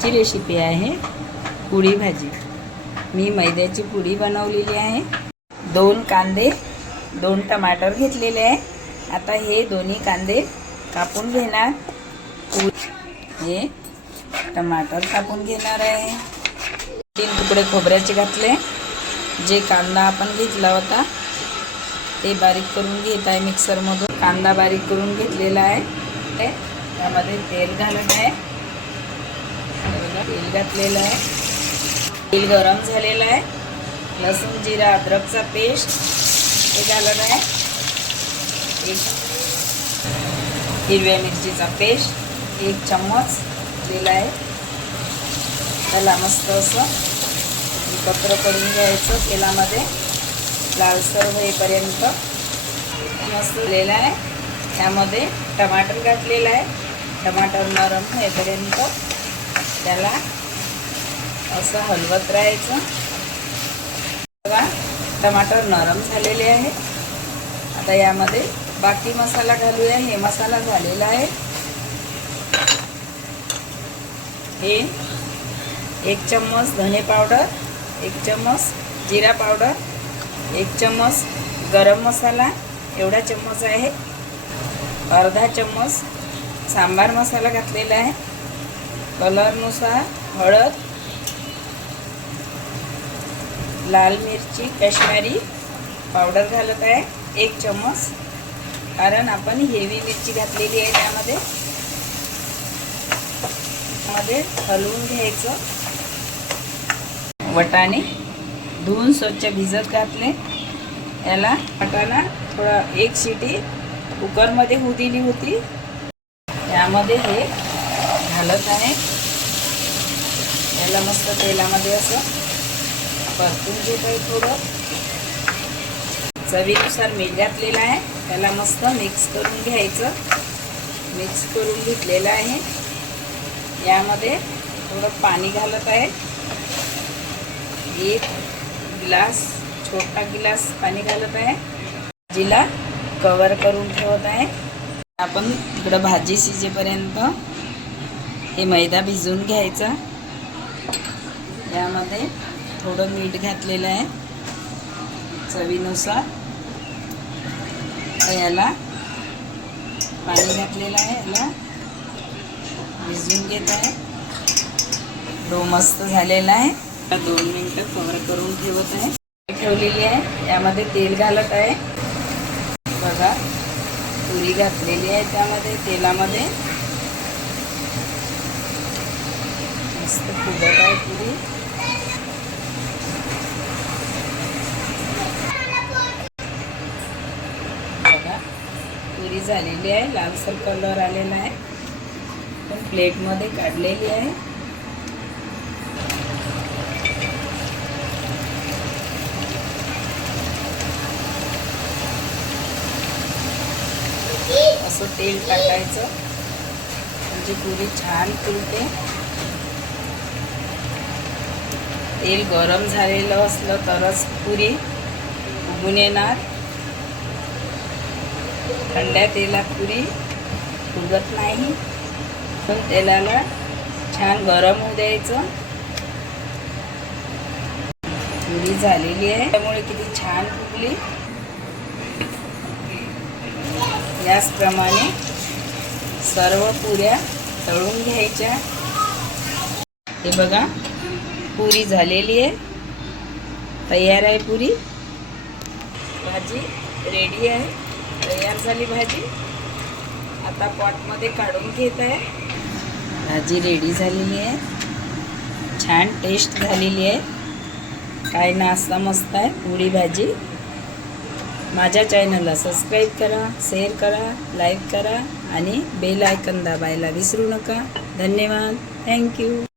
आजची रेसिपी आहे पुडी भाजी. मी मैद्याची पुडी बनवलेली आहे. दोन कांदे दोन टमाटर घेतलेले आहे. आता हे दोन्ही कांदे कापून घेणार. हे टमाटर कापून घेणार आहे. तीन तुकडे खोबऱ्याचे घातले. जे कांदा आपण घेतला होता ते बारीक करून घेत आहे मिक्सरमधून कांदा बारीक करून घेतलेला आहे. ते त्यामध्ये तेल घालत आहे. तेल घातलेलं आहे. तेल गरम झालेलं आहे. लसूण जिरा अद्रकचा पेस्ट हे घालत आहे. एक हिरव्या मिरचीचा पेस्ट एक चम्मच दिला आहे. त्याला मस्त असं एकत्र करून घ्यायचं तेलामध्ये. लालसर होईपर्यंत मस्त दिलेला आहे. त्यामध्ये टमाटर घातलेलं आहे. टमाटर नरम होईपर्यंत त्याला असं हलवत राहायचं. बघा टमाटर नरम झालेले आहे आता यामध्ये बाकी मसाला घालूया. हे मसाला झालेला आहे. हे एक चम्मच धने पावडर एक चम्मच जिरा पावडर एक चम्मच गरम मसाला एवढा चम्मच आहे. अर्धा चम्मच सांबार मसाला घातलेला आहे. कलरनुसार हळद लाल मिरची काश्मीरी पावडर घालत आहे एक चम्मच. कारण आपण हेवी मिरची घातलेली आहे त्यामध्ये. मध्ये हलवून घ्यायचं. वटाणे धुवून स्वच्छ भिजत घातले. याला वाटाणा थोडा एक शिटी कुकरमध्ये होऊ दिली होती. त्यामध्ये हे घालत आहे. याला मस्त तेलामध्ये असं परतून जे आहे थोडं. चवीनुसार मीठ घातलेलं आहे. त्याला मस्त मिक्स करून घ्यायचं. मिक्स करून घेतलेलं आहे. यामध्ये थोडं पाणी घालत आहे. एक ग्लास छोटा गिलास पाणी घालत आहे. भाजीला कवर करून ठेवत आहे. आपण इकडं भाजी शिजेपर्यंत हे मैदा भिजवून घ्यायचा. यामध्ये थोडं मीठ घातलेलं आहे. चवीनुसार. याला पाणी घातलेलं आहे याला भिजवून घेत आहे. डो मस्त झालेला आहे. दोन मिनटं कवर करून ठेवत आहे. ठेवलेली आहे. यामध्ये तेल घालत आहे. बघा पुरी घातलेली आहे त्यामध्ये तेलामध्ये. मस्त फुगत आहे पुरी बघा पुरी झालेली आहे लालसर कलर आलेला आहे. पण प्लेटमध्ये काढलेली आहे. असं तेल टाकायचं. म्हणजे पुरी छान फुलते. तेल गरम झालेलं असलं तरच पुरी उगून येणार. थंड्या तेलात पुरी फुगत नाही. पण तेलाला छान गरम होऊ द्यायचं. पुरी झालेली आहे. त्यामुळे किती छान फुगली याचप्रमाणे सर्व पुऱ्या तळून घ्यायच्या. हे बघा. पुरी झालेली आहे. तयार आहे पुरी. भाजी रेडी आहे. तयार झाली भाजी. आता पॉटमध्ये काढून घेत आहे. भाजी रेडी झालेली आहे. छान टेस्ट झालेली आहे. काय नाश्ता मस्त आहे. पुरी भाजी. माझ्या चॅनलला सबस्क्राईब करा शेअर करा लाईक करा आणि बेल आयकन दाबायला विसरू नका. धन्यवाद. थँक्यू